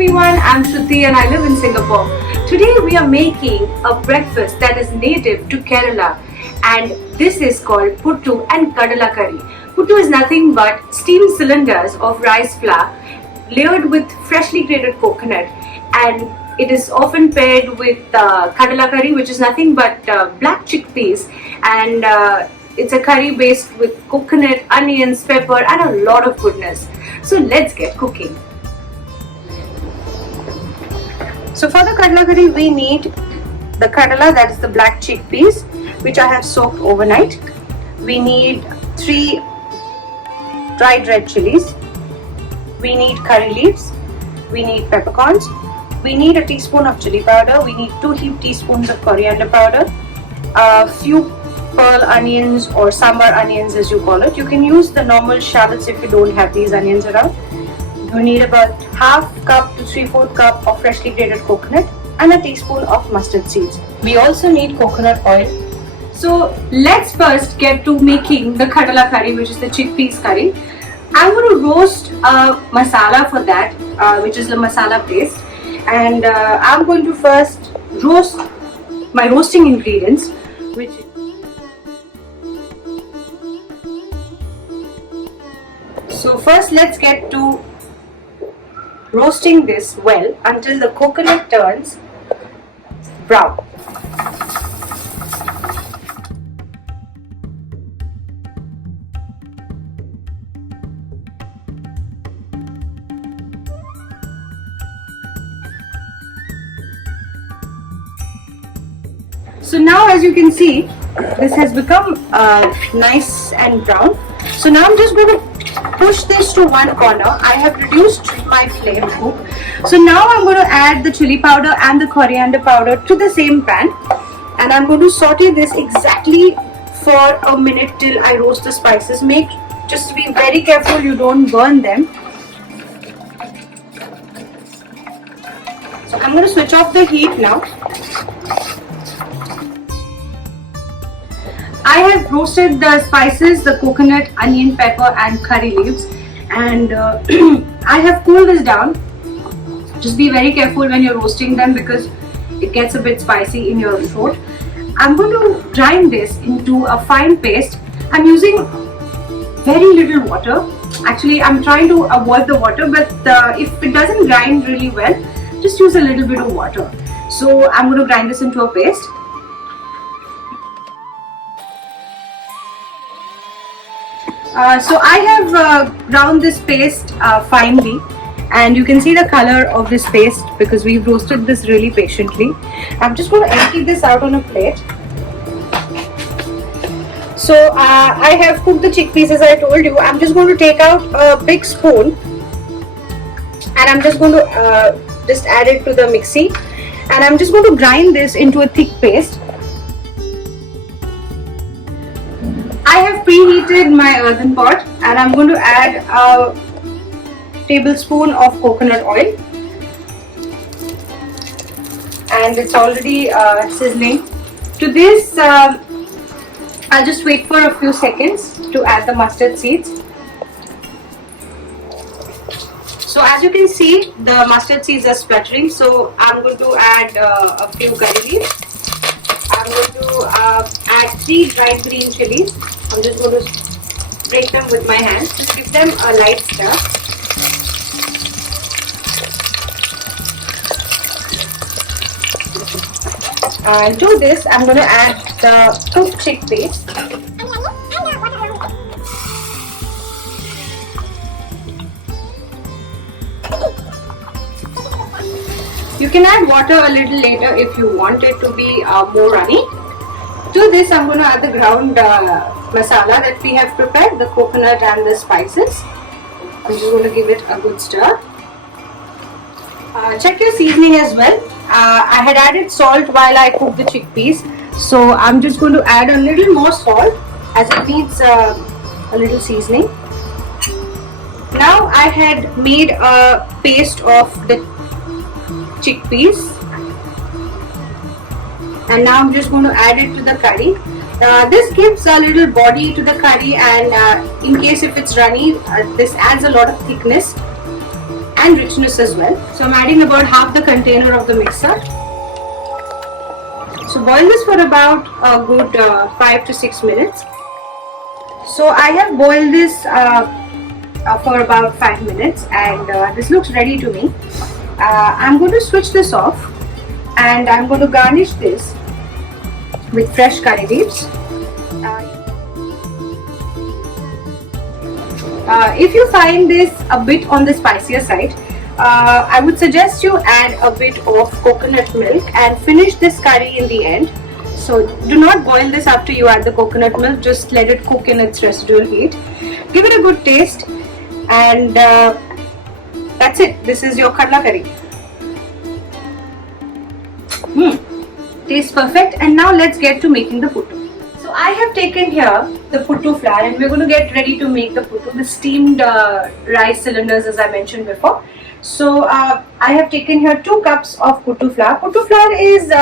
everyone, I'm Shruti and I live in Singapore. Today we are making a breakfast that is native to Kerala, and this is called Puttu and Kadala curry. Puttu is nothing but steamed cylinders of rice flour layered with freshly grated coconut, and it is often paired with Kadala curry, which is nothing but black chickpeas, and it's a curry based with coconut, onions, pepper and a lot of goodness. So let's get cooking. So for the kadala curry we need the kadala, that is the black chickpeas, which I have soaked overnight. We need 3 dried red chilies. We need curry leaves. We need peppercorns. We need a teaspoon of chili powder. We need 2 heaped teaspoons of coriander powder. A few pearl onions or sambar onions as you call it. You can use the normal shallots if you don't have these onions around. You need about half cup to 3/4 cup of freshly grated coconut and a teaspoon of mustard seeds. We also need coconut oil. So let's first get to making the kadala curry, which is the chickpeas curry. I'm going to roast a masala for that, which is the masala paste, and I'm going to first roast my roasting ingredients, which so first let's get to roasting this well until the coconut turns brown. So now, as you can see, this has become nice and brown. So now I'm just going to push this to one corner. I have reduced my flame too. So now I'm going to add the chili powder and the coriander powder to the same pan, and I'm going to saute this exactly for a minute till I roast the spices. Just be very careful you don't burn them. So I'm going to switch off the heat now. I have roasted the spices, the coconut, onion, pepper and curry leaves, and I have cooled this down. Just be very careful when you're roasting them because it gets a bit spicy in your throat. I'm going to grind this into a fine paste. I'm using very little water. Actually, I'm trying to avoid the water, but if it doesn't grind really well, just use a little bit of water. So I'm going to grind this into a paste. So I have ground this paste finely, and you can see the color of this paste because we've roasted this really patiently. I'm just going to empty this out on a plate. So I have cooked the chickpeas as I told you. I'm just going to take out a big spoon and I'm just going to just add it to the mixie, and I'm just going to grind this into a thick paste. I have preheated my earthen pot and I'm going to add a tablespoon of coconut oil, and it's already sizzling. To this I'll just wait for a few seconds to add the mustard seeds. So as you can see, the mustard seeds are spluttering, so I'm going to add a few curry leaves. I'm going to add 3 dried green chilies. I'm just going to break them with my hands. Just give them a light stir. And to this, I'm going to add the cooked chickpeas. You can add water a little later if you want it to be more runny. To this, I'm going to add the ground masala that we have prepared, the coconut and the spices. I'm just going to give it a good stir. Check your seasoning as well. I had added salt while I cooked the chickpeas, so I'm just going to add a little more salt as it needs a little seasoning. Now I had made a paste of the chickpeas, and now I'm just going to add it to the curry. This gives a little body to the curry, and in case if it's runny, this adds a lot of thickness. and richness as well. So I'm adding about half the container of the mixer. So boil this for about a good 5 to 6 minutes. So I have boiled this for about 5 minutes, and this looks ready to me. I'm going to switch this off, and I'm going to garnish this with fresh curry leaves. If you find this a bit on the spicier side, I would suggest you add a bit of coconut milk and finish this curry in the end. So do not boil this after you add the coconut milk, just let it cook in its residual heat. Give it a good taste, and that's it. This is your kadla curry. Tastes perfect. And now let's get to making the puttu. So I have taken here the puttu flour, and we're going to get ready to make the puttu, the steamed rice cylinders, as I mentioned before. So I have taken here 2 cups of puttu flour. Puttu flour is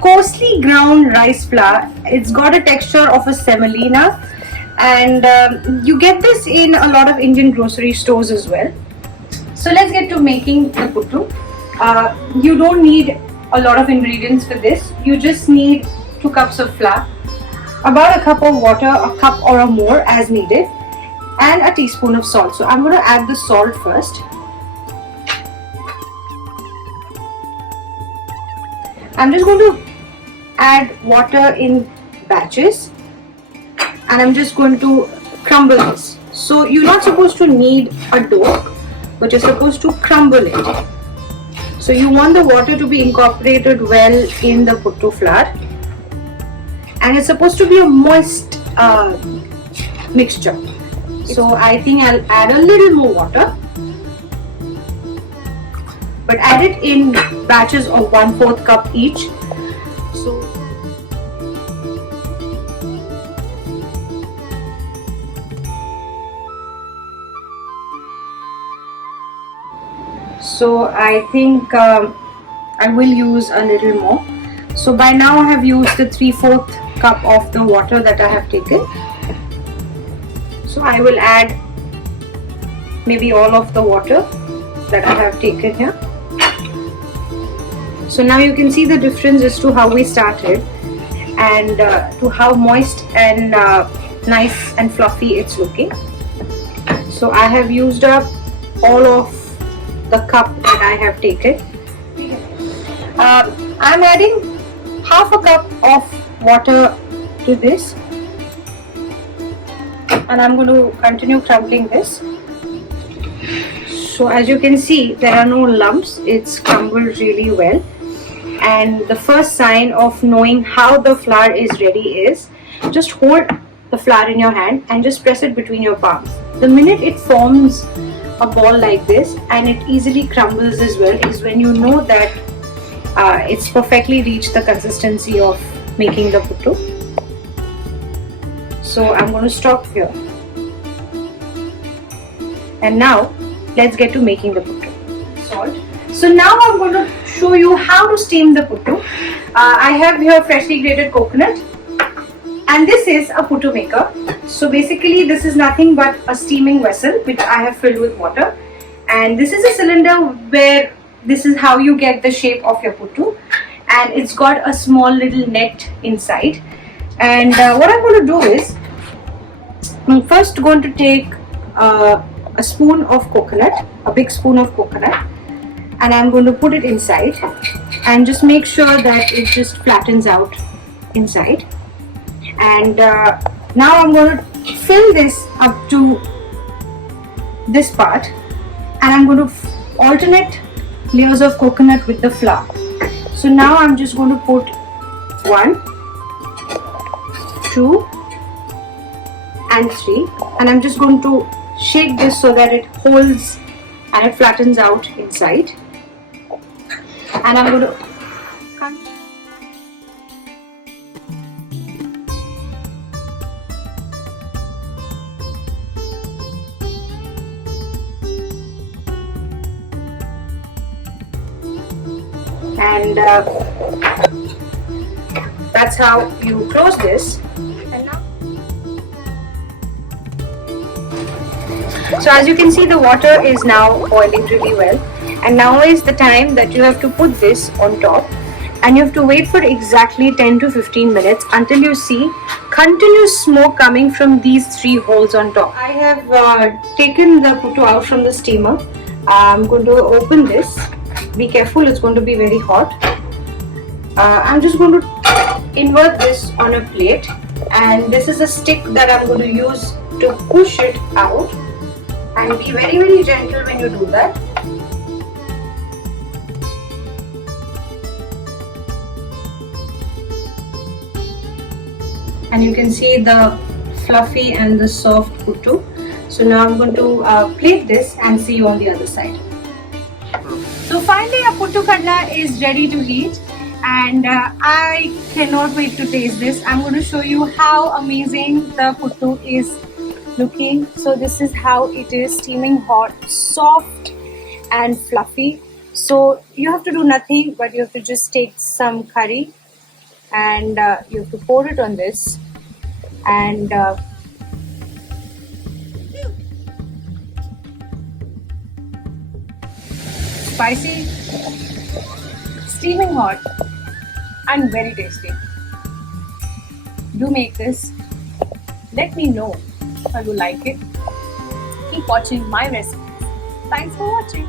coarsely ground rice flour. It's got a texture of a semolina, and you get this in a lot of Indian grocery stores as well. So let's get to making the puttu. You don't need a lot of ingredients for this. You just need 2 cups of flour, about a cup of water, a cup or more as needed, and a teaspoon of salt. So I'm going to add the salt first. I'm just going to add water in batches, and I'm just going to crumble this. So you're not supposed to knead a dough, but you're supposed to crumble it. So you want the water to be incorporated well in the puttu flour, and it's supposed to be a moist mixture. So I think I'll add a little more water, but add it in batches of 1/4 cup each. So I think I will use a little more. So by now I have used the 3/4 cup of the water that I have taken. So I will add maybe all of the water that I have taken here. So now you can see the difference as to how we started, and to how moist and nice and fluffy it's looking. So I have used up all of the cup that I have taken. I'm adding half a cup of water to this, and I'm going to continue crumbling this. So as you can see, there are no lumps. It's crumbled really well, and the first sign of knowing how the flour is ready is just hold the flour in your hand and just press it between your palms. The minute it forms a ball like this and it easily crumbles as well is when you know that it's perfectly reached the consistency of making the puttu. So I'm going to stop here, and now let's get to making the puttu. Salt. So now I'm going to show you how to steam the puttu. I have here freshly grated coconut, and this is a puttu maker. So basically this is nothing but a steaming vessel which I have filled with water, and this is a cylinder where this is how you get the shape of your puttu, and it's got a small little net inside. And what I'm going to do is, I'm first going to take a spoon of coconut, a big spoon of coconut, and I'm going to put it inside and just make sure that it just flattens out inside. And now I'm going to fill this up to this part, and I'm going to alternate layers of coconut with the flour. So now I'm just going to put 1, 2 and 3, and I'm just going to shake this so that it holds and it flattens out inside. And I'm going to and that's how you close this. And So as you can see, the water is now boiling really well, and now is the time that you have to put this on top, and you have to wait for exactly 10 to 15 minutes until you see continuous smoke coming from these 3 holes on top. I have taken the puttu out from the steamer. I'm going to open this. Be careful, it's going to be very hot. I'm just going to invert this on a plate, and this is a stick that I'm going to use to push it out, and be very gentle when you do that. And you can see the fluffy and the soft puttu. So now I'm going to plate this and see you on the other side. So finally our Puttu Kadala is ready to eat, and I cannot wait to taste this. I'm going to show you how amazing the puttu is looking. So this is how it is, steaming hot, soft and fluffy. So you have to do nothing, but you have to just take some curry and you have to pour it on this, and spicy, steaming hot and very tasty. Do make this. Let me know how you like it. Keep watching my recipes. Thanks for watching.